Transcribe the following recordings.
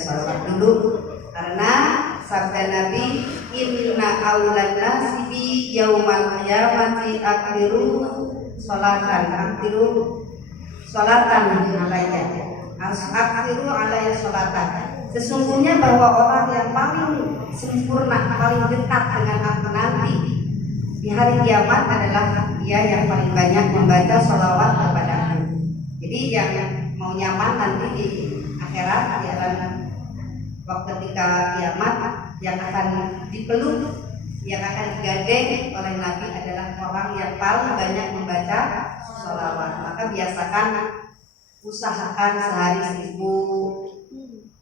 sholawat dulu, karena sabda Nabi, inna awlan nasibi yaumal qiyamati akhiru sholatan alayya, akhiru alayya sholatan. Sesungguhnya bahwa orang yang paling sempurna, paling dekat dengan aku nanti di hari kiamat adalah dia yang paling banyak membaca sholawat kepada aku. Jadi yang mau nyaman nanti di akhirat, di alam waktu ketika kiamat, yang akan dipeluk, yang akan digandeng oleh Nabi adalah orang yang paling banyak membaca sholawat. Maka biasakan, usahakan sehari 1000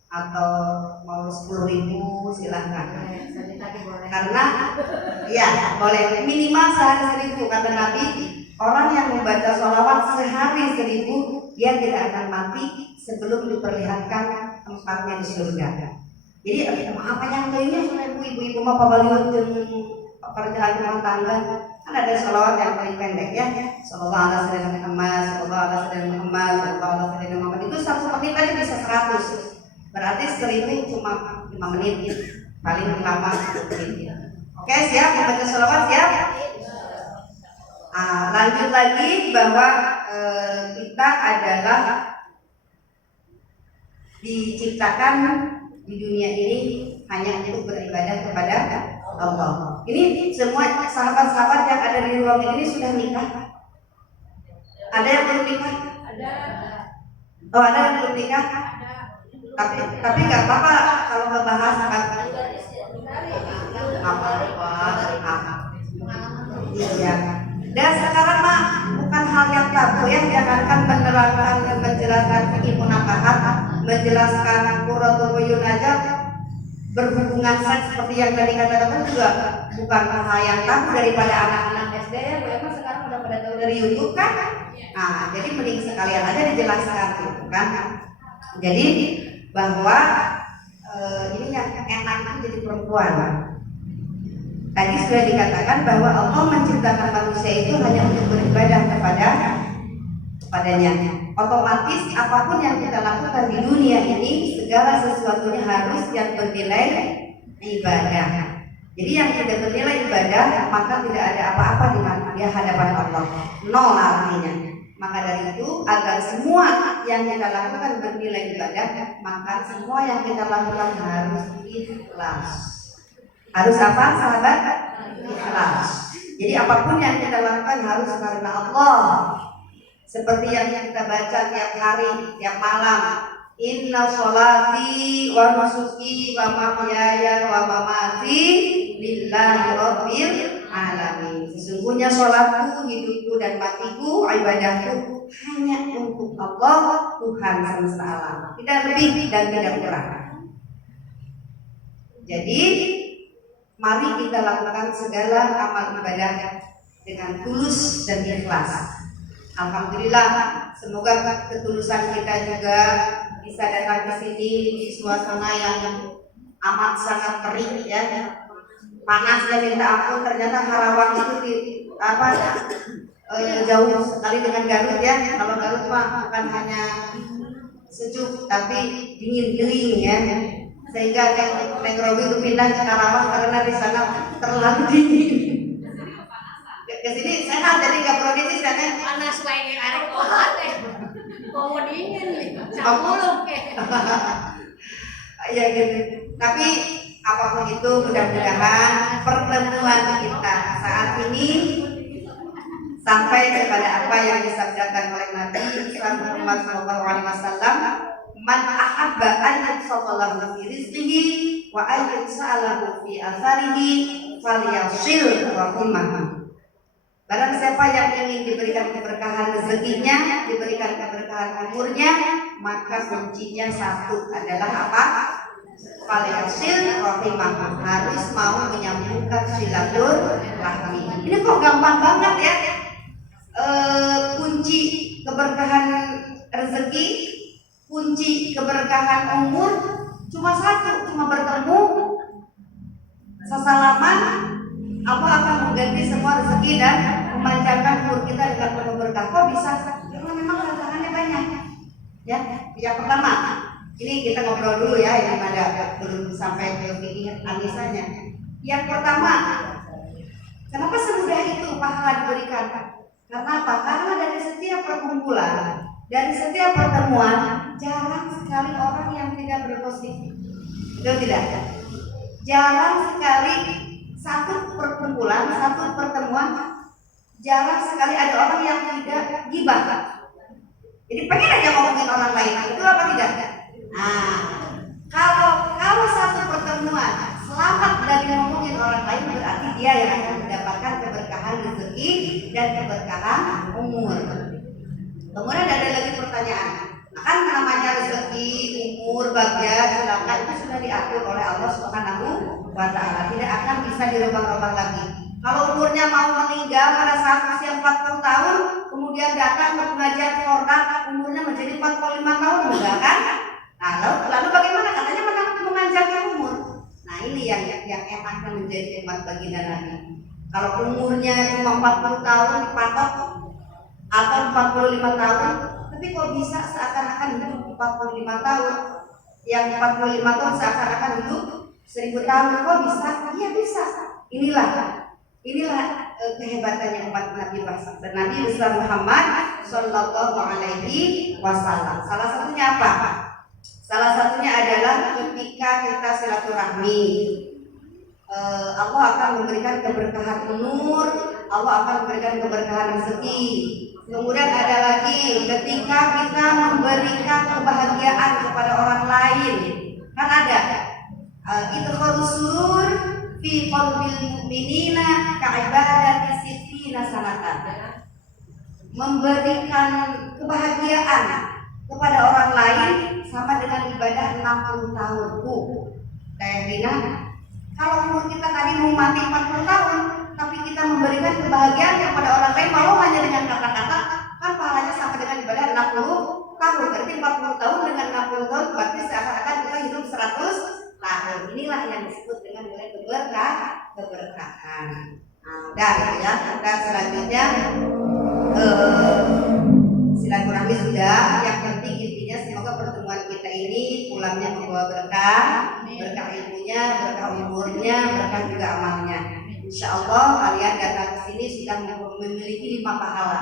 atau mau 10.000 silahkan. Karena ya boleh minimal sehari 1000, kata Nabi, orang yang membaca sholawat sehari 1000 dia tidak akan mati sebelum diperlihatkan tempatnya di surga. Jadi apa yang lainnya ibu-ibu mau pabaliut pekerjaan rumah tangga, kan ada sholawat yang paling pendek ya, sallallahu alaihi wasallam Muhammad, sallallahu alaihi wasallam Muhammad, sallallahu alaihi wasallam Muhammad, itu 1 menit aja bisa 100. Berarti 1000 cuma 5 menit, paling lama 10 menit. Oke, siap membaca sholawat, siap? Lanjut lagi bahwa kita adalah diciptakan di dunia ini hanya untuk beribadah kepada Allah. Ini semua sahabat-sahabat yang ada di ruangan ini sudah nikah? Ada yang belum nikah? Ada. Oh, ada yang belum nikah? Tapi nggak apa-apa kalau ngebahas iya. Dan sekarang mah bukan hal yang tabu ya, jangankan menerangkan dan menjelaskan fikih munakahat, menjelaskan qurratul uyun aja, berhubungan seks seperti yang tadi katakan juga bukan hal yang tabu daripada anak-anak SD ya. Memang sekarang udah pada tahu dari YouTube kan. Nah, jadi mending sekalian aja dijelaskan gitu kan. Jadi bahwa ini yang enak itu jadi perempuan. Tadi sudah dikatakan bahwa Allah menciptakan manusia itu hanya untuk beribadah kepadanya. Otomatis apapun yang kita lakukan di dunia ini, segala sesuatunya harus yang bernilai ibadah. Jadi yang tidak bernilai ibadah, maka tidak ada apa-apa di hadapan Allah. Nol artinya. Maka dari itu, agar semua yang kita lakukan bernilai ibadah, maka semua yang kita lakukan harus ikhlas. Harus apa, sahabat? Ikhlas. Jadi apapun yang kita lakukan harus karena Allah. Seperti yang kita baca tiap hari, tiap malam. Inna sholati wa nusuki wa mahyaya wa mamati lillahi rabbil alamin. Sesungguhnya sholatku, hidupku dan matiku, ibadahku hanya untuk Allah, Tuhan semesta alam. Tidak lebih dan tidak kurang. Jadi mari kita lakukan segala amal ibadah dengan tulus dan ikhlas. Alhamdulillah, semoga ketulusan kita juga bisa datang ke sini di suasana yang amat sangat terik ya. Panasnya minta ampun, ternyata Karawang itu jauh sekali dengan Garut ya. Kalau Garut mah bukan hanya sejuk tapi dingin ya. Sehingga Neng Robi itu pindah ke Karawang karena di sana terlalu dingin. Ke sini sehat jadi nggak produksi sana. Panas lagi arek kohat deh. Mau dingin nih. Capuluk ya gitu. Tapi apapun itu mudah-mudahan pertemuan kita saat ini sampai kepada apa yang disabdakan oleh Nabi Muhammad SAW. Man ahabba an yatsallahu fi rizqihi wa an yatsalahu fi atharihi falyasil rahimah. Barang siapa yang ingin diberikan keberkahan rezekinya, diberikan keberkahan umurnya, maka kuncinya satu adalah apa? Falyasil rahimah, harus mau menyambungkan silaturahmi. Ini kok gampang banget ya? Kunci keberkahan rezeki, kunci keberkahan umur cuma satu, cuma bertemu, sesalaman, Allah akan mengganti semua rezeki dan memanjangkan umur kita dengan penuh berkah. Kok bisa? Karena memang tantangannya banyak. Ya, yang pertama, Ini kita ngobrol dulu ya, ini pada belum sampai ke fikih anisanya. Yang pertama, kenapa semudah itu pahala diberikan? Karena apa? Karena dari setiap perkumpulan, dari setiap pertemuan, jarang sekali orang yang tidak bergosip. Betul tidak? Jarang sekali satu perkumpulan, satu pertemuan, jarang sekali ada orang yang tidak gibah. Jadi pengen aja ngomongin orang lain, itu apa tidak? Nah, kalau satu pertemuan selamat dari ngomongin orang lain, berarti dia yang akan mendapatkan keberkahan rezeki dan keberkahan umur. Kemudian ada lagi pertanyaan, kan namanya rezeki, umur, bahagia, celaka itu sudah diatur oleh Allah Subhanahu wa Ta'ala, tidak akan bisa dirubah-rubah lagi. Kalau umurnya mau meninggal pada saat usia 40 tahun, kemudian datang ke pengajian Quran, umurnya menjadi 45 tahun, enggak kan? Nah, lalu bagaimana? Katanya memanjangkan umur. Nah, ini yang enaknya menjadi nikmat baginda Nabi. Kalau umurnya cuma 40 tahun dipatok atau 45 tahun, tapi kok bisa seakan-akan hidup 45 tahun? Yang 45 tahun seakan-akan hidup 1000 tahun, kok bisa? Iya bisa. Inilah kehebatannya umat Nabi besar Muhammad Sallallahu Alaihi Wasallam. Salah satunya apa? Salah satunya adalah ketika kita silaturahmi, Allah akan memberikan keberkahan umur, Allah akan memberikan keberkahan rezeki. Kemudian ada lagi ketika kita memberikan kebahagiaan kepada orang lain, kan ada idkhalus surur fi qalbil mu'minina ka'ibadati sittina sanatan. Memberikan kebahagiaan kepada orang lain sama dengan ibadah 60 tahun. Kayak Dina, kalau umur kita tadi mau mati 40 tahun, tapi kita memberikan kebahagiaan kepada orang lain walau hanya dengan kata-kata, kan pahalanya sama dengan ibadah 60 tahun. Berarti 40 tahun dengan 60 tahun berarti seakan-akan kita hidup 100 tahun. Inilah yang disebut dengan nilai keberkahan. Nah, udah ya. Kita selanjutnya silaturahmi sudah. Yang penting intinya semoga pertemuan kita ini pulangnya membawa berkah, berkah ilmunya, berkah umurnya, berkah juga amalnya. Insya Allah kalian datang ke sini sudah memiliki 5 pahala.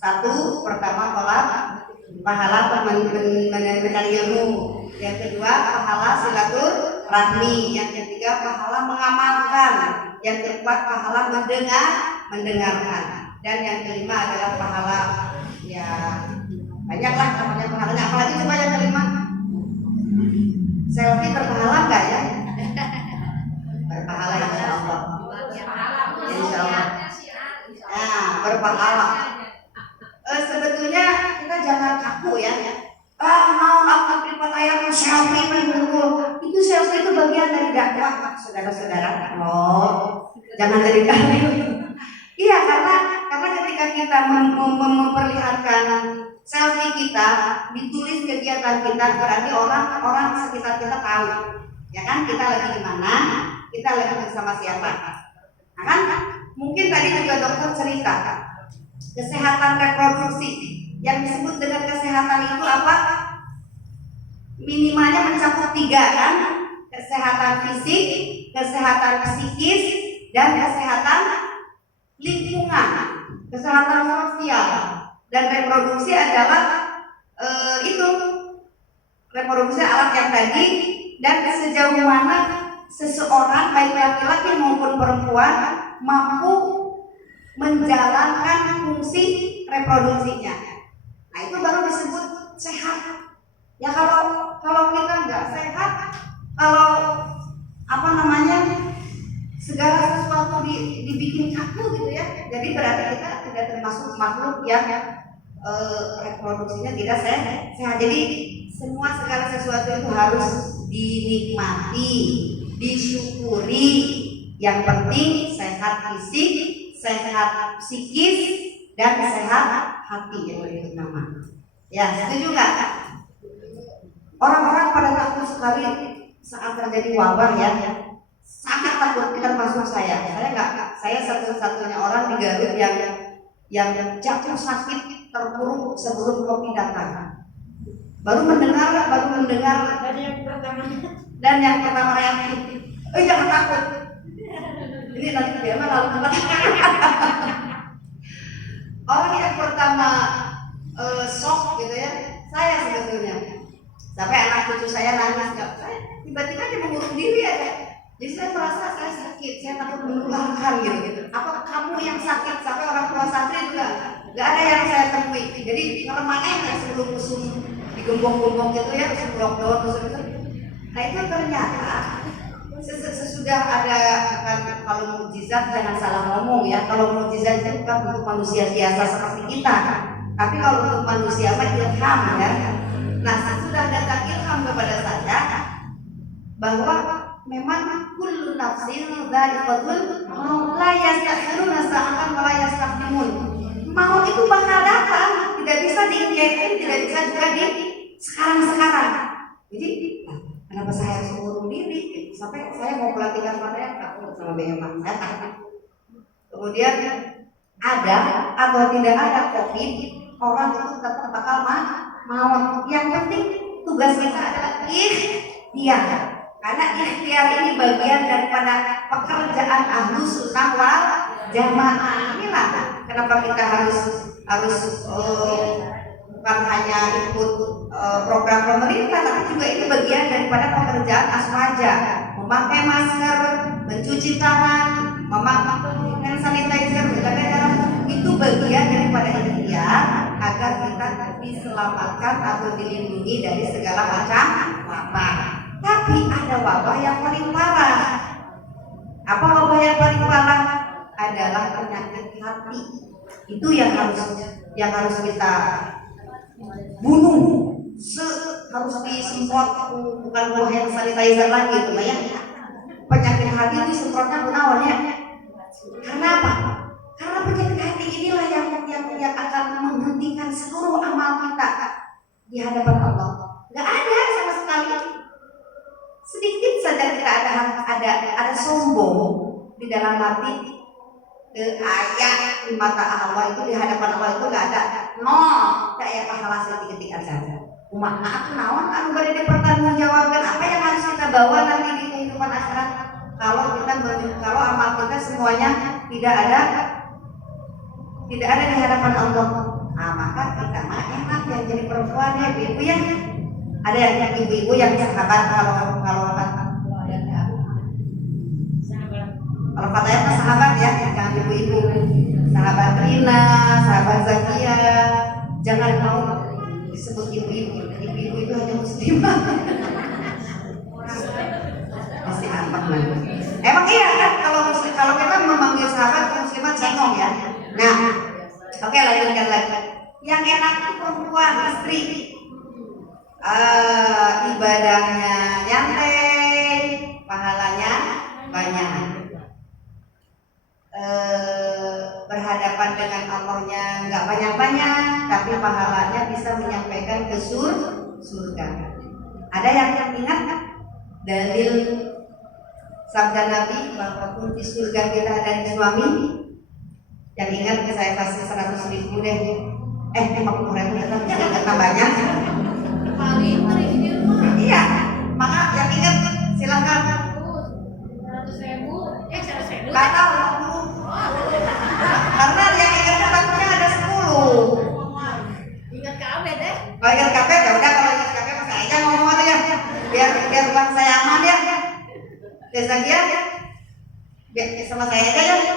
Satu, pertama pahala mencari ilmu. Yang kedua, pahala silaturahmi. Yang ketiga, pahala mengamalkan. Yang keempat, pahala mendengarkan. Dan yang kelima adalah pahala, ya banyaklah namanya pahalanya. Apalagi coba yang kelima, selfie berpahala enggak ya? Berpahala insya Allah. Insya Allah. Nah, berpahala. Sebetulnya kita jangan kaku ya. Mau aku lipat ayam selfie menunggu. Itu selfie itu bagian dari dakwah, saudara-saudara. Oh, jangan dari kami. Iya, karena ketika kita memperlihatkan selfie kita, ditulis kegiatan kita, berarti orang sekitar kita tahu. Ya kan, kita lagi di mana, kita lagi bersama siapa. Nah kan, mungkin tadi juga dokter cerita kesehatan reproduksi. Yang disebut dengan kesehatan itu apa? Minimalnya mencakup 3 kan? Kesehatan fisik, kesehatan psikis, dan kesehatan lingkungan, kesehatan sosial. Dan reproduksi adalah itu reproduksi alat yang tadi, dan sejauh mana seseorang baik laki-laki maupun perempuan mampu menjalankan fungsi reproduksinya. Nah itu baru disebut sehat. Ya kalau kita nggak sehat, kalau segala sesuatu dibikin kaku gitu ya, jadi berarti kita tidak termasuk makhluk yang reproduksinya tidak sehat. Jadi segala sesuatu itu harus dinikmati, disyukuri. Yang penting sehat fisik, sehat psikis, dan sehat hati yang lebih utama. Ya, setuju nggak? Orang-orang pada takut sekali saat terjadi wabah ya. Sangat takut, termasuk saya. Saya satu-satunya orang di Garut yang jatuh sakit terpuruk sebelum Covid datang. baru mendengar dan yang pertama reaktif, jangan takut, ini nanti dia mah lalu tempat. Orang yang pertama shock gitu ya, saya sebetulnya. Sampai anak cucu saya nangis, saya tiba-tiba dia mengurung diri aja. Jadi saya merasa saya sakit, saya takut menularkan gitu. Apa kamu yang sakit? Sampai orang tua santri juga nggak ada yang saya temui. Jadi ngeremangnya ya sebelum musim digembong-gembong gitu ya, musim lockdown musim itu. Nah itu ternyata sesudah ada kan, kalau mukjizat jangan salah ngomong ya. Kalau mukjizat itu bukan untuk manusia biasa seperti kita, tapi kalau untuk manusia mah ilham ya. Nah sesudah datang ilham kepada saya bahwa memang kullu nafsin dha'iqatul maut, la yastakhiruna sa'atan wa la yastaqdimun. Maut itu bakal datang, tidak bisa diingatkan, tidak bisa juga di sekarang. Jadi kenapa saya harus mengurung diri? Sampai saya mau pelantikan saya takut sama BMA, saya takut. Kemudian ada atau tidak ada COVID, orang itu tetap bakal maut. Yang penting tugas kita adalah ikhtiar. Karena ikhtiar ini bagian daripada pekerjaan Ahlus Sunnah wal Jamaah. Inilah kenapa kita harus bukan hanya ikut program pemerintah, tapi juga ini bagian daripada pekerjaan aswaja. Memakai masker, mencuci tangan, memakai hand sanitizer, menjaga jarak, itu bagian daripada ikhtiar agar kita diselamatkan atau dilindungi dari segala macam wabah. Tapi ada wabah yang paling parah. Apa wabah yang paling parah? Adalah penyakit hati. Itu yang harus kita bunuh. Harus disemprot, bukan buah yang sanitizer lagi itu ya. Penyakit hati itu disemprotnya gunawan ya. Karena apa? Karena penyakit hati inilah yang akan menghentikan seluruh amal kita di hadapan Allah. Gak ada sama sekali. Sedikit saja kita ada sombong di dalam hati, ayat di mata Allah itu, di hadapan Allah itu nggak ada, kayak pahala sedikit saja. Umat aku nawan anu bari dipertanggungjawabkan apa yang harus kita bawa nanti di kehidupan akhirat. Kalau amal kita semuanya tidak ada di hadapan Allah, maka kita mah enak yang jadi perempuan ya, ibu ya. Ada yang ibu-ibu yang sahabat kalau katanya sahabat ya, jangan ibu-ibu. Sahabat Rina, sahabat Zakia, jangan mau disebut ibu-ibu. Ibu-ibu itu hanya muslimah. Masih apa lagi? Emang iya kan kalau kita memanggil sahabat muslimah cengong ya. Nah, oke lanjutkan lagi. Yang enak itu perempuan, istri. Ibadahnya nyantai, pahalanya banyak. Berhadapan dengan Allahnya nggak banyak-banyak, tapi pahalanya bisa menyampaikan ke surga. Ada yang ingat dalil sabda Nabi bahwa kunci surga kita ada di suami? Yang ingat saya kasih 100.000 deh. 50.000 tetap banyak. Iya, maka yang ingat silahkan. 100.000. Nggak tahu. Karena yang ingatnya takutnya ada 10. Ingat KB deh. Kalau ingat KB ya udah, kalau ingat KB masih aja ngomong aja ya. Biar bukan saya aman ya. Desa dia biar sama saya aja ya.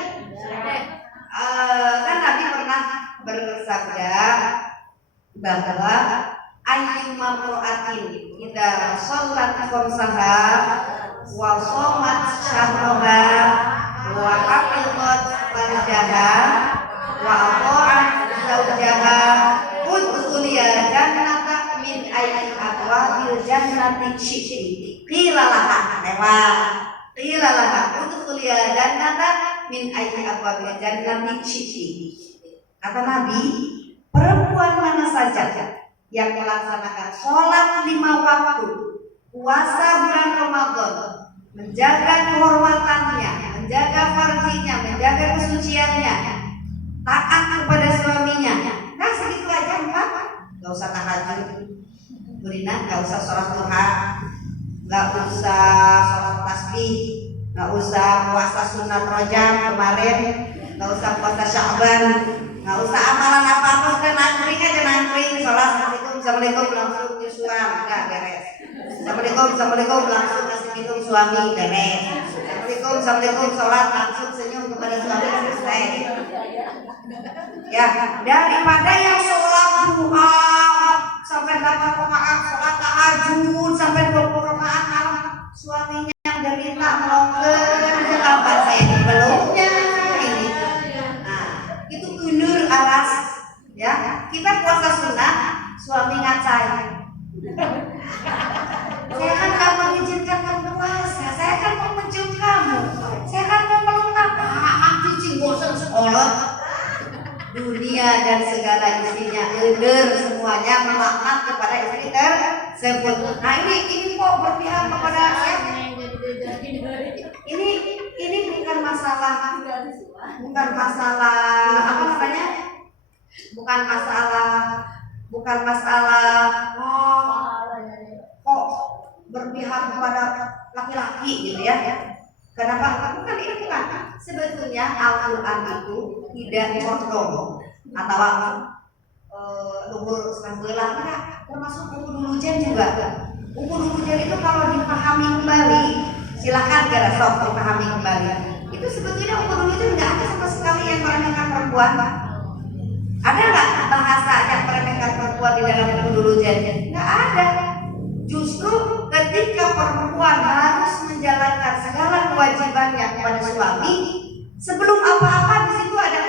Kan Nabi pernah bersabda bahwa ayyuma mar'atin idza shallat khamsaha wa shamat syahraha wa hafizat farjaha wa ata'at zawjaha udkhuliyal jannata min ayyi abwabil jannati syi'ti. Qila laha udkhuliyal jannata min ayyi abwabil jannati syi'ti. Kata Nabi, perempuan mana saja yang melaksanakan sholat 5 waktu, puasa bulan Ramadan, menjaga kehormatannya, menjaga farjinya, menjaga kesuciannya, taat kepada suaminya, nah segitu aja Pak, gak usah tahajud, Burina, nggak usah sholat duha, nggak usah sholat tasbih, nggak usah puasa sunat rojab kemarin, nggak usah puasa Sya'ban, nggak usah amalan apa-apa, udah nangkring aja, nangkring sholat assalamualaikum langsung nyusuan, udah beres. Assalamualaikum langsung kasih minum suami, beres. Assalamualaikum sholat langsung senyum kepada suami, selesai. Ya, daripada yang sholat duha sampai 8 rakaat, sholat tahajud sampai 20 rakaat malam, suaminya udah minta melonggar, kapan saya dipeluknya ini. Nah, itu unur aras. Ya, kita puasa sunnah, suami ngacai. Saya kan gak mengizinkan kamu puasa, saya kan mau mencium kamu, saya kan mau meluk kamu. Cici bosan sekolah. Dunia dan segala isinya eder semuanya melaknat kepada istri tersebut. Nah ini kok berpihak kepada siapa? Ini bukan masalah apa namanya? Bukan masalah kok berpihak kepada laki-laki gitu ya. Kenapa? Bukan ini bukan. Sebetulnya Al-Quran itu tidak condong atau luhur sebelah enggak, termasuk Ukudul Hujan juga. Ukudul Hujan itu kalau dipahami kembali, silakan gara sok dipahami kembali. Itu sebetulnya Ukudul Hujan enggak ada sama sekali yang meremehkan perempuan. Ada nggak bahasa yang meremehkan perempuan di dalam Ukudul Hujan? Enggak ada. Justru ketika perempuan harus menjalankan segala kewajibannya kepada suami, sebelum apa-apa di situ ada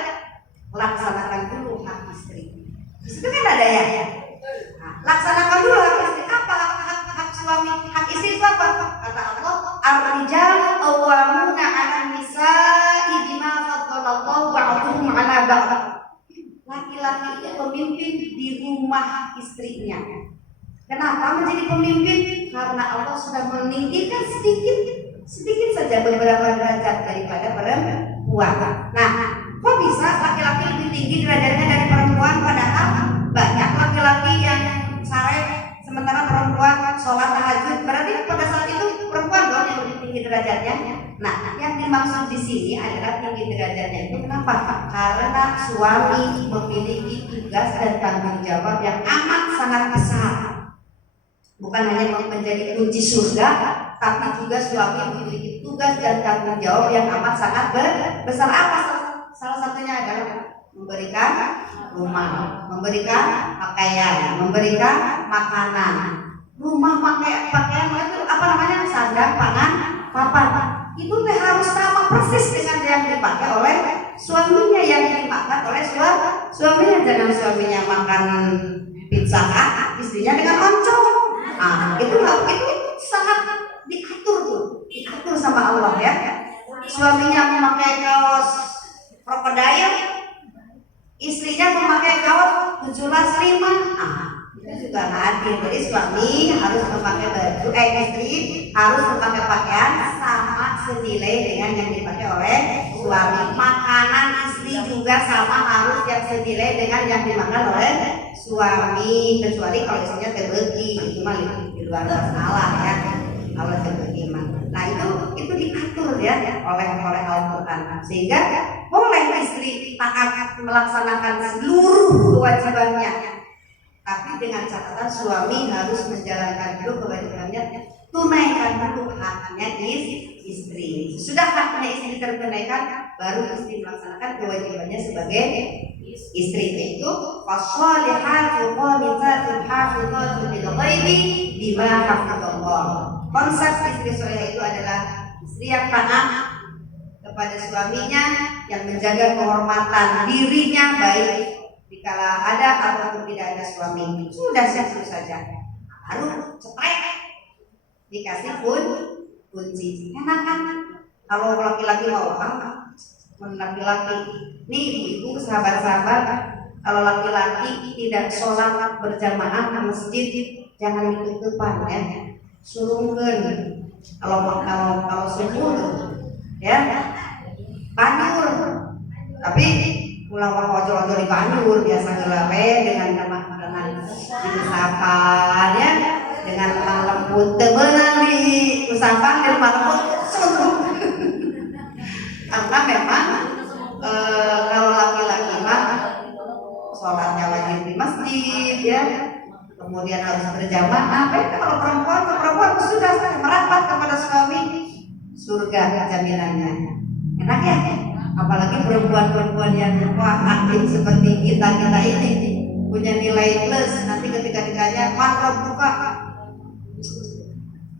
laksanakan dulu hak istri. Di situ kan ada ya. Nah, laksanakan dulu hak istri. Apa hak suami? Hak istri itu apa? Kata Allah, ar-rijalu qawwamuna 'alan nisa'i bima faddalallahu ba'dhum 'ala ba'd. Laki-laki itu pemimpin di rumah istrinya. Kenapa menjadi pemimpin? Karena Allah sudah meninggikan sedikit saja beberapa derajat daripada perempuan. Nah, kok bisa laki-laki lebih tinggi derajatnya dari perempuan? Padahal banyak laki-laki yang sareh sementara perempuan sholat tahajud. Berarti pada saat itu perempuan dong yang lebih tinggi derajatnya. Nah, yang dimaksud di sini adalah tinggi derajatnya itu kenapa? Karena suami memiliki tugas dan tanggung jawab yang amat sangat besar. Bukan hanya menjadi kunci surga, tapi juga suami memiliki tugas dan tanggung jawab yang amat sangat besar. Apa salah satunya adalah memberikan rumah, memberikan pakaian, memberikan makanan. Rumah pakaian itu apa namanya? Sandang, pangan, papan. Itu harus sama persis dengan yang dipakai oleh suaminya, yang dimakan oleh suaminya. Jangan suaminya makan pizza istrinya dengan oncom. Itu sangat diatur sama Allah ya. Suaminya memakai kaos krokodil, istrinya memakai kaos 17.5. Itu juga nggak adil. Jadi suami harus memakai baju, istri harus memakai pakaian sama senilai dengan yang dipakai oleh suami. Makanan istri juga sama harus yang senilai dengan yang dimakan oleh suami, kecuali kalau istrinya terbagi, itu mah di luar masalah ya. Kalau terbagi mah. Nah itu diatur ya oleh Al-Quran, sehingga boleh istri taat melaksanakan seluruh kewajibannya, tapi dengan catatan suami harus menjalankan dulu kewajibannya, tunaikan dulu haknya istri. Sudah haknya istri tertunaikan, baru istri melaksanakan kewajibannya sebagai istri. Itu fasolihatu qanitatun hafizatun lil ghaibi bima hafizallah. Konsep istri soleh itu adalah istri yang taat kepada suaminya, yang menjaga kehormatan dirinya baik dikala ada ataupun tidak ada suami. Sudah siap saja. Baru ceprek dikasih kunci. Enak kan? Kalau laki-laki mau apa? Laki-laki, nih ibu sahabat-sahabat, kalau laki-laki tidak sholat berjamaah ke masjid, jangan ikut depan ya, surungkeun. Kalau subuh ya banjur, tapi pulang ojo-ojo di banjur biasa gelape dengan disapan ya. pun temenang di Usapang di rumah pun sungguh. Karena memang kalau laki-laki mah sholatnya wajib di masjid ya, kemudian harus berjamaah. Kalau perempuan sudah merapat kepada suami, surga jaminannya. Enak ya, apalagi perempuan-perempuan yang aktif seperti kita ini punya nilai plus. Nanti ketika ditanya mana buka,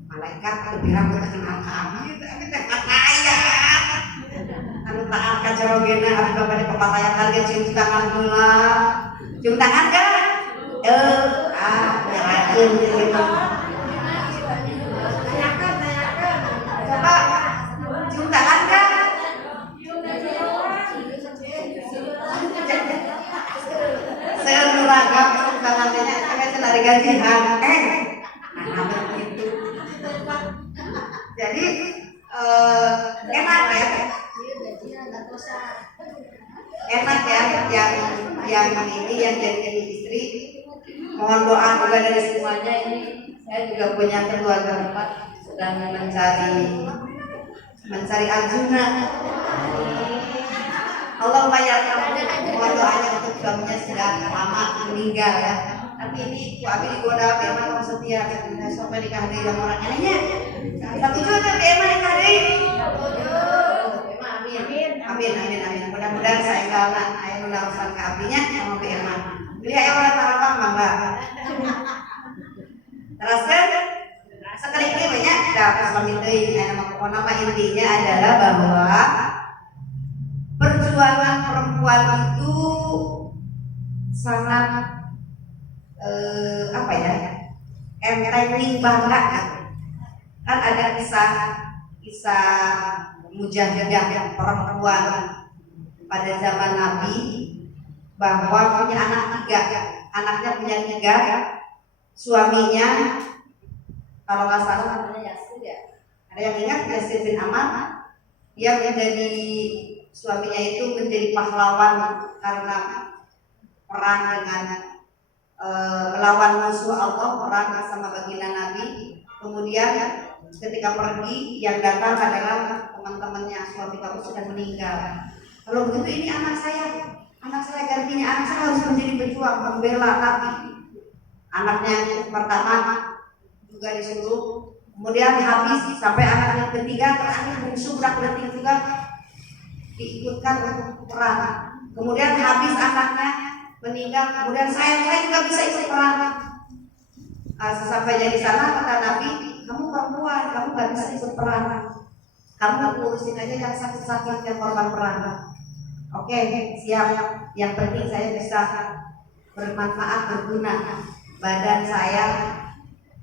malaikat lebih rambut kenal kami, tapi tak kaya. Anu tak angkat cerogena, anu kepada pepataya harga cium tangan gula, cium tangan kan? Nyerakin gitu. Coba cium tangan kan? Seragam cium tangannya, sampai selari gajian. Begitu. Jadi enak ya. Enak ya yang ini yang jadi istri. Mohon doa juga dari semuanya. Ini saya juga punya keluarga 4 sedang mencari Arjuna. Allah bayar. Mohon doanya untuk suaminya sudah lama meninggal ya. Tapi ini Abi digoda memang kamu setia sampai nikah dari yang orang lainnya. 1 juta memang nikah dari. Amin. Mudah-mudahan saya kalah ayah urusan ke apinya sama Firman. Beli ayah orang Tarapang bangga. Teruskan sekali ini banyak dapat suami itu. Nama intinya adalah bahwa perjuangan perempuan itu sangat enteng bangga. Kan ada kisah mujahadah perempuan pada zaman Nabi bahwa punya anak 3, anaknya punya 3, suaminya kalau nggak salah namanya Yasir ya, ada yang ingat Yasir bin Ammar, dia menjadi suaminya itu menjadi pahlawan karena perang dengan melawan musuh Allah, perang bersama baginda Nabi. Kemudian ketika pergi yang datang adalah teman-temannya, suami kamu sudah meninggal. Kalau begitu ini anak saya gantinya, anak saya harus menjadi pejuang membela Nabi. Anaknya yang pertama juga disuruh, kemudian habis sampai anak yang ketiga terakhir bungsu berarti juga diikutkan untuk perang. Kemudian habis anaknya meninggal, kemudian saya juga bisa ikut perang. Sesampainya di sana kata Nabi, kamu perempuan, kamu gak bisa ikut perang. Kamu urusin aja yang sakit-sakit, yang korban perang. Oke, siap. Yang penting saya bisa bermanfaat, berguna badan saya,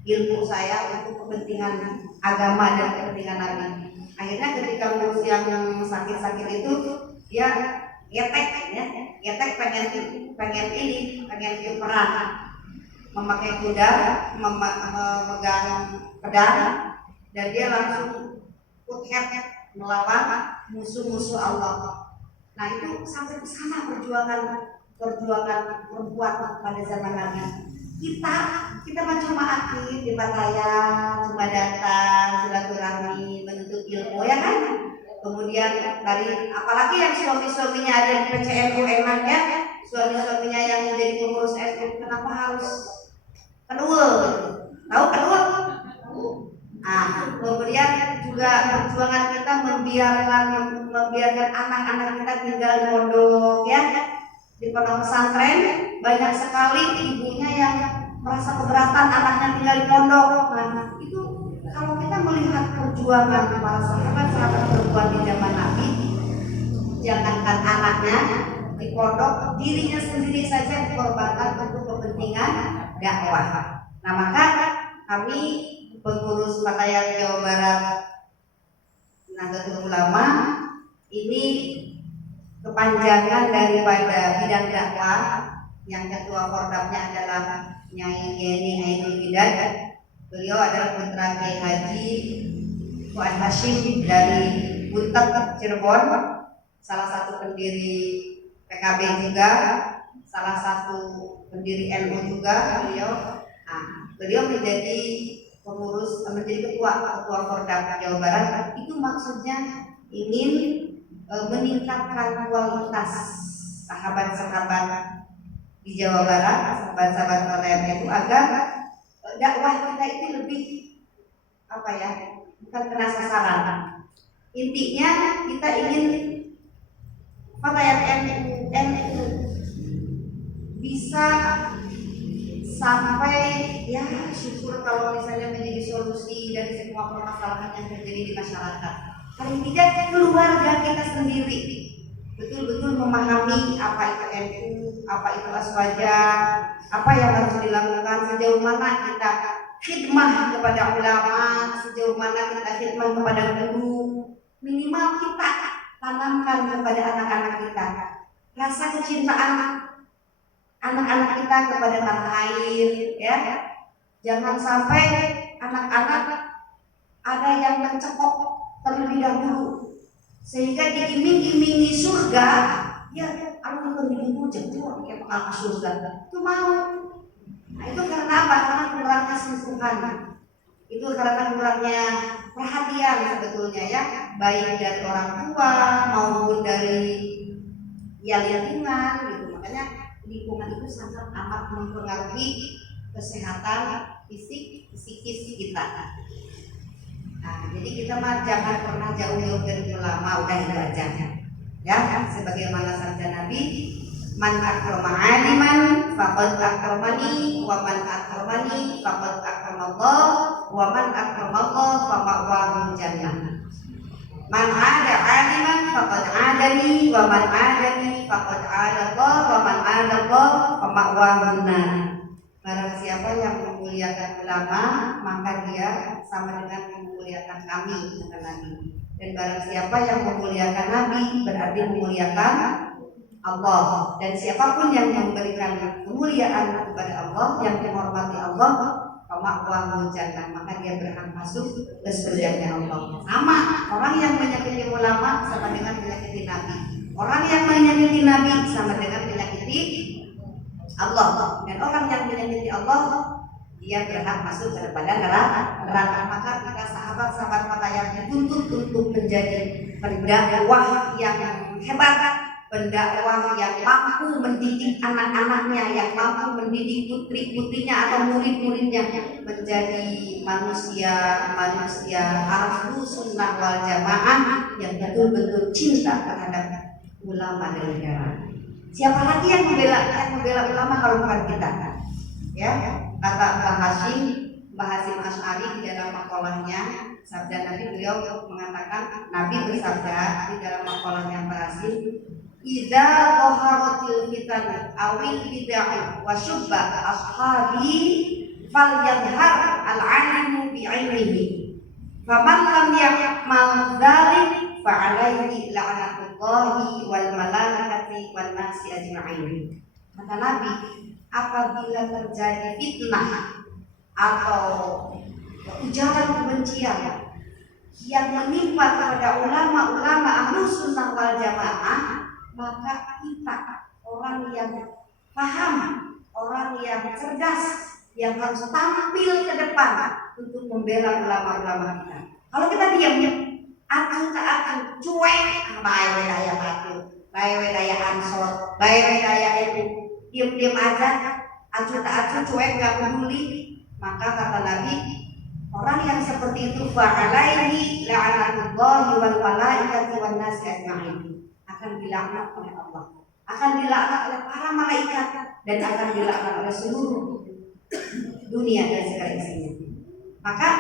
ilmu saya untuk kepentingan agama dan kepentingan Nabi. Akhirnya ketika ngurus yang sakit-sakit itu, dia getek pengen ikut perang, memakai kuda, memegang pedang, dan dia langsung melawan musuh-musuh Allah. Nah itu sampai ke sana perjuangan perempuan pada zaman Nabi. Kita cuma aktif di Pattaya, cuma datang silaturahmi, menuntut ilmu ya kan. Kemudian dari apalagi yang suami-suaminya ada di PCNU enak ya, suami-suaminya yang menjadi pengurus NU, kenapa harus kedua gitu? Tahu kedua? Kemudian juga perjuangan kita membiarkan anak-anak kita tinggal di pondok ya, di pondok pesantren. Banyak sekali ibunya yang merasa keberatan anaknya tinggal di pondok. Nah itu kalau kita melihat perjuangan para sahabat perempuan di zaman Nabi, jangankan anaknya di pondok, dirinya sendiri saja dikorbankan untuk kepentingan dakwah. Nah maka kami pengurus Pattaya Jawa Barat Nahdlatul Ulama ini kepanjangan daripada bidang dakwah, yang ketua Fordamnya adalah Nyai Yeni Ainul Bidan. Beliau adalah putra Kiai Haji Fuad Hashim dari Buntet Cirebon, salah satu pendiri PKB juga, salah satu pendiri NU juga beliau. Beliau menjadi pengurus menjadi ketua Forda Jawa Barat, itu maksudnya ingin meningkatkan kualitas sahabat-sahabat di Jawa Barat, sahabat-sahabat OTM itu, agar dakwah kita itu lebih bukan kena sasaran. Intinya kita ingin OTM NU bisa sampai syukur kalau misalnya menjadi solusi dari semua permasalahan yang terjadi di masyarakat. Paling tidak keluarga kita sendiri betul-betul memahami apa itu NU, apa itu aswaja, apa yang harus dilakukan, sejauh mana kita khidmah kepada ulama, sejauh mana kita khidmah kepada guru. Minimal kita tanamkan kepada anak-anak kita rasa kecintaan anak-anak kita kepada tanah air, ya. Jangan sampai anak-anak ada yang mencekok terlebih dahulu sehingga diiming-imingi surga, aku bukan diiming jemput kayak pengaku surga itu mau. Nah, itu karena apa? Karena kurangnya sentuhan, itu karena kurangnya perhatian sebetulnya, ya, baik dari orang tua maupun dari lingkungan gitu. Makanya lingkungan itu sangat amat mempengaruhi kesehatan fisik, psikis kita. Nah, jadi kita jangan pernah jauh-jauh dari ulama, udah itu aja. Ya, sebagaimana sabda Nabi, man akrama aliman faqad akramani, wa man akramani faqad akramallah, wa man akramallah faqad jannah. Man ada aliman faqad adani, wa man adani faqad adallah, wa man adallah faqad nar. Barang siapa yang memuliakan ulama, maka dia sama dengan memuliakan kami, kata Nabi. Dan barang siapa yang memuliakan Nabi, berarti memuliakan Allah. Dan siapapun yang memberikan kemuliaan kepada Allah, yang menghormati Allah, ma'wahu jannah, maka dia berhak masuk ke surganya Allah. Sama, orang yang menyakiti ulama sama dengan menyakiti Nabi. Orang yang menyakiti Nabi sama dengan menyakiti Allah. Dan orang yang menyakiti Allah, dia berhak masuk kepada neraka. Maka kita sahabat-sahabat kata yang dituntut untuk menjadi pendakwah yang hebat, pendakwah yang mampu mendidik anak-anaknya, yang mampu mendidik putri-putrinya atau murid-muridnya menjadi manusia ahlu sunnah wal jamaah yang betul-betul cinta terhadap ulama dan negara. Siapa lagi yang membela ulama kalau bukan kita? Ya, kata Mbah Hasyim Asy'ari di dalam makolahnya, sabda Nabi, beliau mengatakan, Nabi bersabda di dalam makolahnya Mbah Hasyim, idza dhaharatil fitan awil bid'ah wa syubba ashabi falyadhhar al-'alimu bi'ilmihi faman lam ya'mal dzalik fa'alaihi la'natullahi wal malaikati wan nasi ajma'in. Kata Nabi, apabila terjadi fitnah atau ujaran kebencian yang menimpa kepada ulama-ulama ahlu sunnah wal jamaah, maka kita orang yang paham, orang yang cerdas, yang harus tampil ke depan untuk membela ulama-ulama kita. Kalau kita diam, acuh cuek, bae daya acuh, bae daya ansor, bae daya itu, diam aja, acuh cuek, nggak peduli, maka kata Nabi, orang yang seperti itu fa'alaihi la'natullahi wal malaikati wan nasi ajma'in, akan dilaknat oleh Allah, akan dilaknat oleh para malaikat, dan akan dilaknat oleh seluruh dunia dan segala isinya. Maka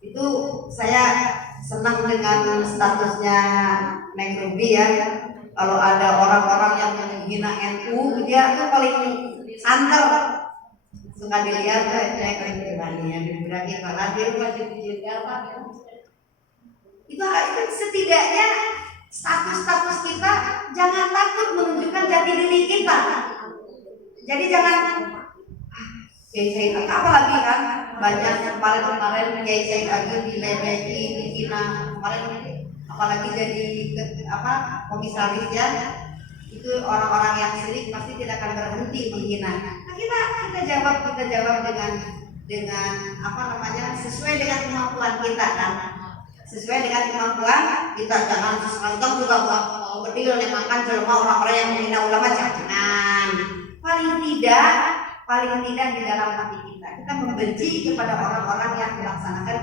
itu saya senang dengan statusnya Neng Ruby, ya. Kalau ada orang-orang yang menghina NU, dia tuh paling santer, suka dilihat kayak gimana dibilangin malah dia wajib dijilbab. Itu setidaknya status kita jangan takut menunjukkan jati diri kita. Jadi jangan Kiai apalagi kan banyak kemarin Kiai lagi diledekin, dihina kemarin, apalagi jadi komisaris, ya. Itu orang-orang yang syirik pasti tidak akan berhenti menghina. Nah, kita jawab dengan dengan sesuai dengan kemampuan kita kan, sesuai dengan kemampuan kita. Jangan sekarang juga mau berdiri makan jelma orang-orang yang menghina ulama, jangan. Paling tidak di dalam hati kita membenci kepada orang-orang yang melaksanakan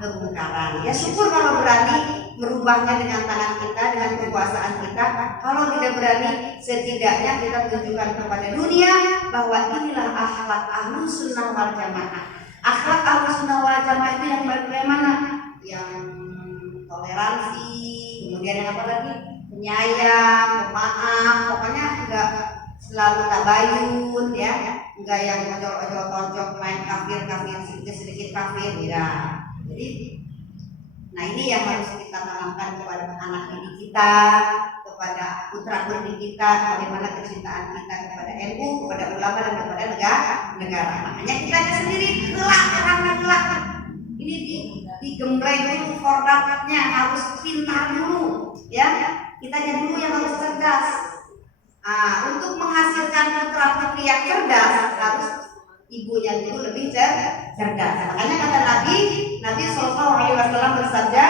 kemungkaran. Ya syukur kalau berani merubahnya dengan tangan kita, dengan kekuasaan kita. Kalau tidak berani, setidaknya kita tunjukkan kepada dunia bahwa inilah akhlak Ahlus Sunnah wal Jamaah. Akhlak Ahlus Sunnah wal Jamaah itu yang bagaimana? Yang toleransi, kemudian yang apa lagi? Penyayang, pemaaf, pokoknya enggak selalu tabayun ya, enggak yang ojol-ojol tonjok main kafir sedikit kafir ya. Jadi nah ini yang harus kita tanamkan kepada anak didik kita, kepada putra putri kita, bagaimana kecintaan kita kepada NU, kepada ulama dan kepada negara. Makanya kita sendiri gelak. Ini digembleng dulu, fordatnya harus pintar dulu ya. Kitanya dulu yang harus cerdas. Untuk menghasilkan putra putri yang cerdas harus ibunya dulu lebih cerdas. Makanya kata Nabi Shallallahu Alaihi Wasallam bersabda,